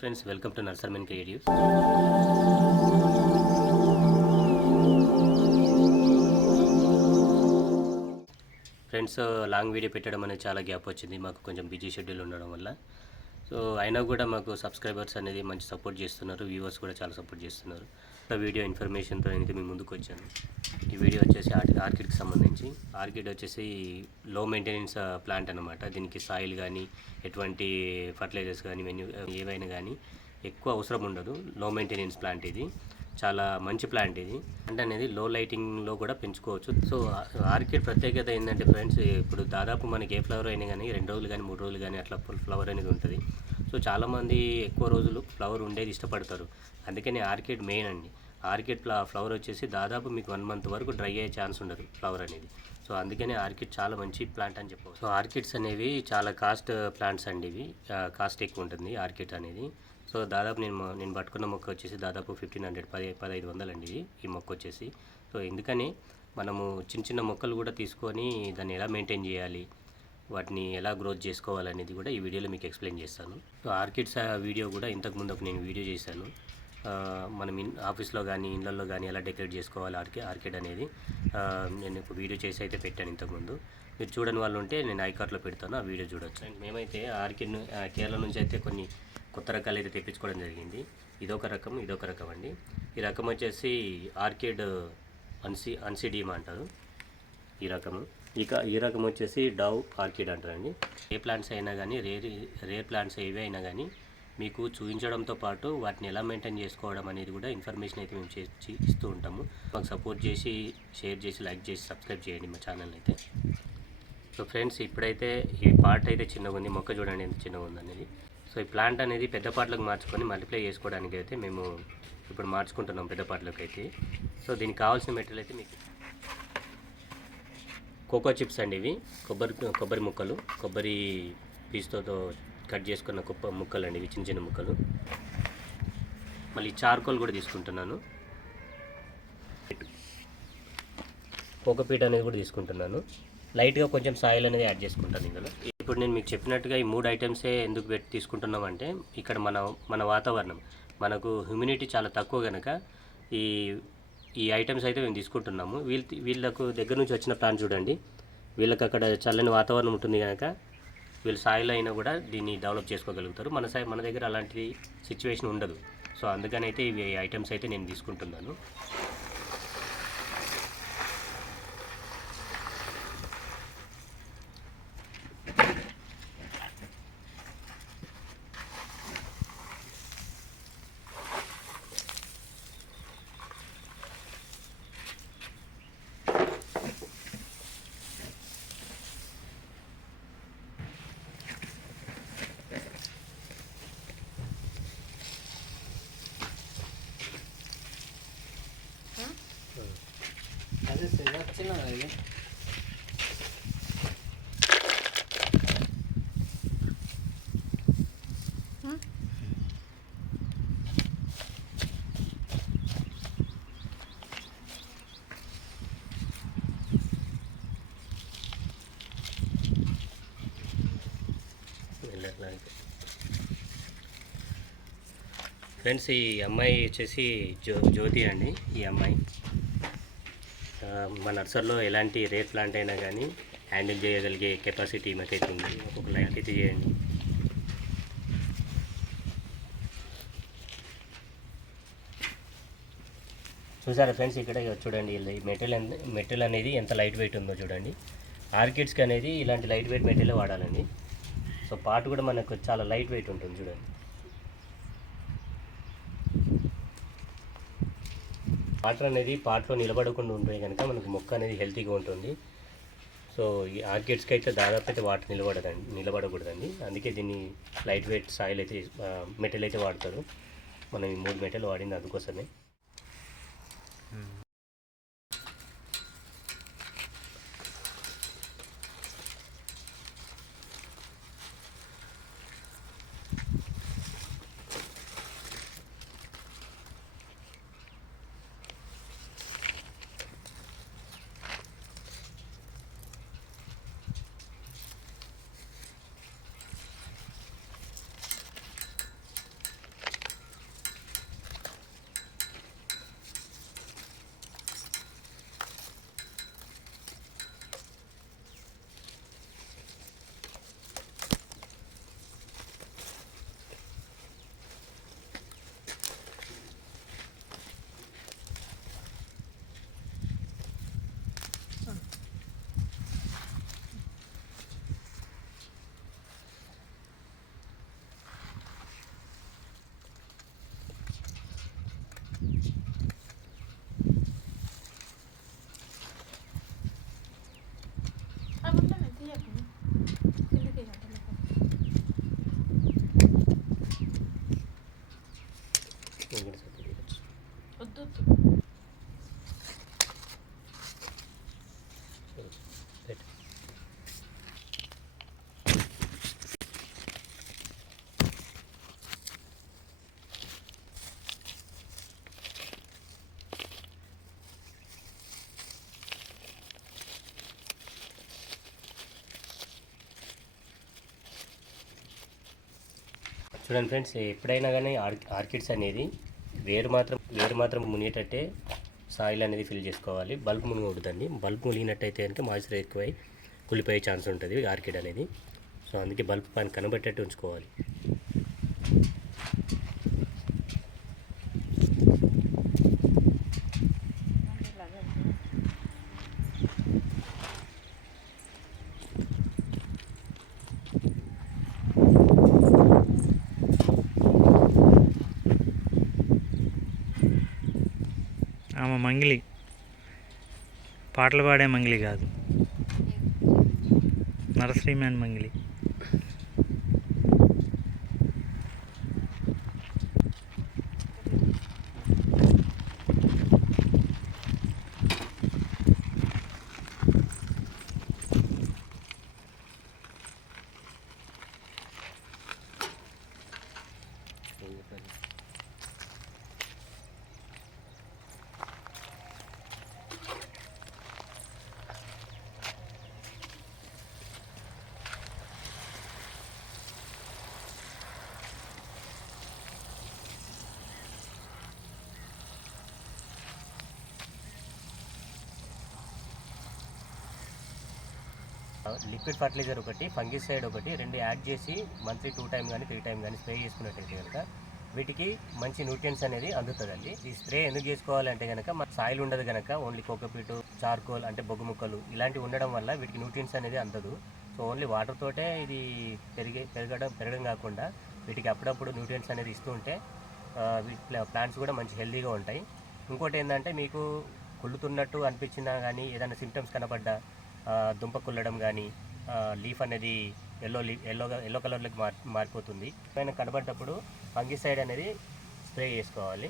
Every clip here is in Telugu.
ఫ్రెండ్స్, వెల్కమ్ టు నర్సర్మెన్ క్రియేటివ్స్. ఫ్రెండ్స్, లాంగ్ వీడియో పెట్టడం అనేది చాలా గ్యాప్ వచ్చింది. మాకు కొంచెం బిజీ షెడ్యూల్ ఉండడం వల్ల. సో అయినా కూడా మాకు సబ్స్క్రైబర్స్ అనేది మంచి సపోర్ట్ చేస్తున్నారు, వ్యూవర్స్ కూడా చాలా సపోర్ట్ చేస్తున్నారు. వీడియో ఇన్ఫర్మేషన్తో అయితే మేము ముందుకు వచ్చాను. ఈ వీడియో వచ్చేసి ఆర్కిడ్కి సంబంధించి. ఆర్కిడ్ వచ్చేసి లో మెయింటెనెన్స్ ప్లాంట్ అనమాట. దీనికి సాయిల్ కానీ ఎటువంటి ఫర్టిలైజర్స్ కానీ ఏవైనా కానీ ఎక్కువ అవసరం ఉండదు. లో మెయింటెనెన్స్ ప్లాంట్ ఇది. చాలా మంచి ప్లాంట్ ఇది. ప్లాంట్ అనేది లో లైటింగ్లో కూడా పెంచుకోవచ్చు. సో ఆర్కిడ్ ప్రత్యేకత ఏంటంటే ఫ్రెండ్స్, ఇప్పుడు దాదాపు మనకి ఏ ఫ్లవర్ అయినా కానీ 2 రోజులు కానీ 3 రోజులు కానీ అట్లా ఫ్లవర్ అనేది ఉంటుంది. సో చాలామంది ఎక్కువ రోజులు ఫ్లవర్ ఉండేది ఇష్టపడతారు. అందుకని ఆర్కిడ్ మెయిన్ అండి. ఆర్కిడ్ ఫ్లవర్ వచ్చేసి దాదాపు మీకు 1 మంత్ వరకు డ్రై అయ్యే ఛాన్స్ ఉండదు ఫ్లవర్ అనేది. సో అందుకనే ఆర్కిడ్ చాలా మంచి ప్లాంట్ అని చెప్పవచ్చు. సో ఆర్కిడ్స్ అనేవి చాలా కాస్ట్ ప్లాంట్స్ అండి. ఇవి కాస్ట్ ఎక్కువ ఉంటుంది ఆర్కిడ్ అనేది. సో దాదాపు నేను పట్టుకున్న మొక్క వచ్చేసి దాదాపు 1500 అండి ఈ మొక్క వచ్చేసి. సో ఎందుకని మనము చిన్న చిన్న మొక్కలు కూడా తీసుకొని దాన్ని ఎలా మెయింటైన్ చేయాలి, వాటిని ఎలా గ్రోత్ చేసుకోవాలనేది కూడా ఈ వీడియోలో మీకు ఎక్స్ప్లెయిన్ చేస్తాను. సో ఆర్కిడ్స్ వీడియో కూడా ఇంతకుముందు నేను వీడియో చేశాను. మనం ఆఫీస్లో కానీ ఇళ్ళల్లో కానీ ఎలా డెకరేట్ చేసుకోవాలి ఆర్కిడ్ అనేది నేను ఒక వీడియో చేసి అయితే పెట్టాను ఇంతకుముందు. మీరు చూడని వాళ్ళు ఉంటే నేను ఐకార్ట్లో పెడతాను, ఆ వీడియో చూడొచ్చు. అండ్ మేమైతే ఆర్కిడ్ కేరళ నుంచి అయితే కొన్ని కొత్త రకాలు అయితే తెప్పించుకోవడం జరిగింది. ఇదొక రకం అండి. ఈ రకం వచ్చేసి ఆర్కిడ్ అన్సిడియం అంటారు ఈ రకము. ఈ రకం వచ్చేసి డవ్ ఆర్కిడ్ అంటారండి. ఏ ప్లాంట్స్ అయినా కానీ రేర్ ప్లాంట్స్ ఏవి అయినా కానీ మీకు చూపించడంతో పాటు వాటిని ఎలా మెయింటైన్ చేసుకోవడం అనేది కూడా ఇన్ఫర్మేషన్ అయితే మేము ఇస్తూ ఉంటాము. మాకు సపోర్ట్ చేసి, షేర్ చేసి, లైక్ చేసి, సబ్స్క్రైబ్ చేయండి మా ఛానల్ అయితే. సో ఫ్రెండ్స్, ఇప్పుడైతే ఈ పార్ట్ అయితే చిన్నగా ఉంది. మొక్క చూడండి ఎంత చిన్నగా ఉంది అనేది. సో ఈ ప్లాంట్ అనేది పెద్ద పార్ట్లకు మార్చుకొని మల్టిప్లై చేసుకోవడానికి అయితే మేము ఇప్పుడు మార్చుకుంటున్నాం పెద్ద పార్ట్లకు అయితే. సో దీనికి కావాల్సిన మెటీరియల్ అయితే మీకు కోకో చిప్స్ అండి. ఇవి కొబ్బరి ముక్కలు, కొబ్బరి పీస్తో కట్ చేసుకున్న ముక్కలు అండి. ఇవి చిన్న చిన్న ముక్కలు. మళ్ళీ చార్కోల్ కూడా తీసుకుంటున్నాను. కోకోపీట్ అనేది కూడా తీసుకుంటున్నాను. లైట్గా కొంచెం సాయిల్ అనేది యాడ్ చేసుకుంటాను ఇందులో. ఇప్పుడు నేను మీకు చెప్పినట్టుగా ఈ 3 ఐటమ్సే ఎందుకు తీసుకుంటున్నామంటే, ఇక్కడ మన వాతావరణం, మనకు హ్యూమిడిటీ చాలా తక్కువ కనుక ఈ ఐటమ్స్ అయితే మేము తీసుకుంటున్నాము. వీళ్ళకు దగ్గర నుంచి వచ్చిన ప్లాంట్ చూడండి. వీళ్ళకి అక్కడ చల్లని వాతావరణం ఉంటుంది కనుక వీళ్ళు సాయిల్ అయినా కూడా దీన్ని డెవలప్ చేసుకోగలుగుతారు. మన దగ్గర అలాంటి సిచ్యువేషన్ ఉండదు. సో అందుకని అయితే ఇవి ఐటమ్స్ అయితే నేను తీసుకుంటున్నాను. అదే చిన్న ఇది ఫ్రెండ్స్, ఈ అమ్మాయి వచ్చేసి జ్యోతి అండి. ఈ అమ్మాయి మా నర్సరీలో ఎలాంటి రేర్ ప్లాంట్ అయినా కానీ హ్యాండిల్ చేయగలిగే కెపాసిటీ మాకైతే ఉంది. ఒక్కొక్క లైట్ అయితే చేయండి. చూసారా ఫ్రెండ్స్, ఇక్కడ చూడండి మెటీరియల్ అనేది ఎంత లైట్ వెయిట్ ఉందో చూడండి. ఆర్కిడ్స్కి అనేది ఇలాంటి లైట్ వెయిట్ మెటీరియల్ వాడాలండి. సో పార్ట్ కూడా మనకు చాలా లైట్ వెయిట్ ఉంటుంది చూడండి. వాటర్ అనేది పాట్లో నిలబడకుండా ఉంటుంది కనుక మనకు మొక్క అనేది హెల్తీగా ఉంటుంది. సో ఈ ఆర్కిడ్స్కి అయితే దాదాపు అయితే వాటర్ నిలబడకూడదండి. అందుకే దీన్ని లైట్ వెయిట్ సాయిల్ అయితే మెటీరియల్ అయితే వాడతారు. మనం ఈ 3 మెటీరియల్ వాడింది అందుకోసమే. చూడండి ఫ్రెండ్స్, ఎప్పుడైనా కానీ ఆర్కిడ్స్ అనేది వేరు మాత్రం మునిగేటట్టే సాయిల్ అనేది ఫిల్ చేసుకోవాలి. బల్బ్ మునిగకూడదండి. బల్బ్ మునిగినట్టయితే కనుక మాయిశ్చర్ ఎక్కువై కుళ్ళిపోయే ఛాన్స్ ఉంటుంది ఆర్కిడ్ అనేది. సో అందుకే బల్బ్ పైన కనబెట్టేట్టు ఉంచుకోవాలి. ఆమె మంగిలి, పాటలు పాడే మంగిలి కాదు, nursery man Mangli. Liquid fertiliser ఒకటి, ఫంగిసైడ్ ఒకటి, 2 యాడ్ చేసి మంత్లీ 2 టైం కానీ 3 టైం కానీ స్ప్రే చేసుకున్నట్టయితే కనుక వీటికి మంచి న్యూట్రియన్స్ అనేది అందుతుందండి. ఈ స్ప్రే ఎందుకు చేసుకోవాలంటే కనుక మన సాయిల్ ఉండదు కనుక ఓన్లీ కోకోపీటు, చార్కోల్ అంటే బొగ్గు ముక్కలు ఇలాంటివి ఉండడం వల్ల వీటికి న్యూట్రియన్స్ అనేది అందదు. సో ఓన్లీ వాటర్ తోటే ఇది పెరగడం కాకుండా వీటికి అప్పుడప్పుడు న్యూట్రియన్స్ అనేది ఇస్తూ ఉంటే ప్లాంట్స్ కూడా మంచి హెల్తీగా ఉంటాయి. ఇంకోటి ఏంటంటే మీకు కుళ్ళుతున్నట్టు అనిపించినా కానీ ఏదైనా సిమ్టమ్స్ కనపడ్డా దుంప కుల్లడం కానీ లీఫ్ అనేది ఎల్లో కలర్లోకి మారిపోతుంది. పైన కనబడ్డప్పుడు ఫంగిసైడ్ అనేది స్ప్రే చేసుకోవాలి.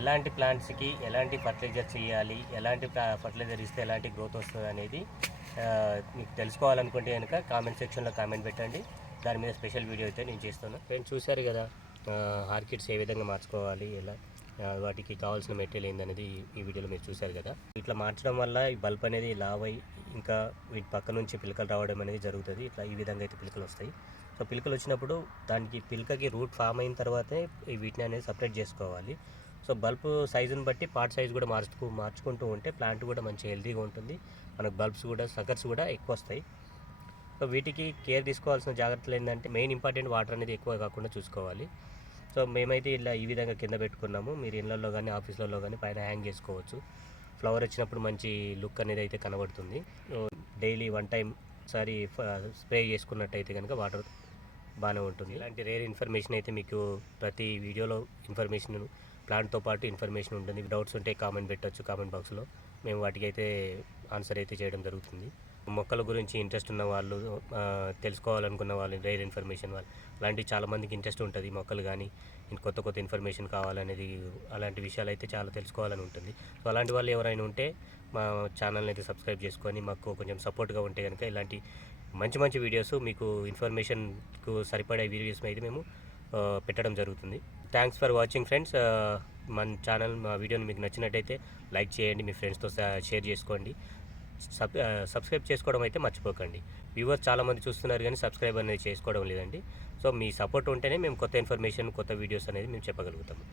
ఎలాంటి ప్లాంట్స్కి ఎలాంటి ఫర్టిలైజర్ చేయాలి, ఎలాంటి ఫర్టిలైజర్ ఇస్తే ఎలాంటి గ్రోత్ వస్తుంది అనేది మీకు తెలుసుకోవాలనుకుంటే కనుక కామెంట్ సెక్షన్లో కామెంట్ పెట్టండి. దాని మీద స్పెషల్ వీడియో అయితే నేను చేస్తాను. ఫ్రెండ్స్ చూశారు కదా ఆర్కిడ్స్ ఏ విధంగా మార్చుకోవాలి, ఎలా వాటికి కావాల్సిన మెటీరియల్ ఏందనేది ఈ వీడియోలో మీరు చూశారు కదా. ఇట్లా మార్చడం వల్ల ఈ బల్బ్ అనేది లావై ఇంకా వీటి పక్క నుంచి పిలకలు రావడం అనేది జరుగుతుంది. ఇట్లా ఈ విధంగా అయితే పిలకలు వస్తాయి. సో పిలకలు వచ్చినప్పుడు దానికి పిలకకి రూట్ ఫామ్ అయిన తర్వాతే వీటిని అనేది సపరేట్ చేసుకోవాలి. సో బల్బ్ సైజుని బట్టి పార్ట్ సైజ్ కూడా మార్చుకుంటూ ఉంటే ప్లాంట్ కూడా మంచి హెల్తీగా ఉంటుంది. మనకు బల్బ్స్ కూడా సకర్స్ కూడా ఎక్కువ వస్తాయి. సో వీటికి కేర్ తీసుకోవాల్సిన జాగ్రత్తలు ఏంటంటే మెయిన్ ఇంపార్టెంట్ వాటర్ అనేది ఎక్కువ కాకుండా చూసుకోవాలి. సో మేమైతే ఇలా ఈ విధంగా కింద పెట్టుకున్నాము. మీరు ఇళ్ళల్లో కానీ ఆఫీస్లలో కానీ పైన హ్యాంగ్ చేసుకోవచ్చు. ఫ్లవర్ వచ్చినప్పుడు మంచి లుక్ అనేది అయితే కనబడుతుంది. డైలీ 1 టైం సారి స్ప్రే చేసుకున్నట్టయితే కనుక వాటర్ బాగానే ఉంటుంది. ఇలాంటి రేర్ ఇన్ఫర్మేషన్ అయితే మీకు ప్రతి వీడియోలో ఇన్ఫర్మేషన్ ప్లాంట్తో పాటు ఇన్ఫర్మేషన్ ఉంటుంది. డౌట్స్ ఉంటే కామెంట్ పెట్టవచ్చు కామెంట్ బాక్స్లో. మేము వాటికి అయితే ఆన్సర్ అయితే చేయడం జరుగుతుంది. మొక్కల గురించి ఇంట్రెస్ట్ ఉన్న వాళ్ళు, తెలుసుకోవాలనుకున్న వాళ్ళు, రేర్ ఇన్ఫర్మేషన్ వాళ్ళు అలాంటివి చాలామందికి ఇంట్రెస్ట్ ఉంటుంది. మొక్కలు కానీ కొత్త ఇన్ఫర్మేషన్ కావాలనేది అలాంటి విషయాలు అయితే చాలా తెలుసుకోవాలని ఉంటుంది. సో అలాంటి వాళ్ళు ఎవరైనా ఉంటే మా ఛానల్ని అయితే సబ్స్క్రైబ్ చేసుకొని మాకు కొంచెం సపోర్ట్గా ఉంటే కనుక ఇలాంటి మంచి వీడియోస్ మీకు ఇన్ఫర్మేషన్కు సరిపడే వీడియోస్ అయితే మేము పెట్టడం జరుగుతుంది. Thanks for watching friends. మా వీడియోని మీకు నచ్చినట్టయితే లైక్ చేయండి, మీ ఫ్రెండ్స్తో షేర్ చేసుకోండి. సబ్స్క్రైబ్ చేసుకోవడం అయితే మర్చిపోకండి. వ్యూవర్స్ చాలామంది చూస్తున్నారు కానీ సబ్స్క్రైబ్ అనేది చేసుకోవడం లేదండి. సో మీ సపోర్ట్ ఉంటేనే మేము కొత్త ఇన్ఫర్మేషన్, కొత్త వీడియోస్ అనేది మేము చెప్పగలుగుతాము.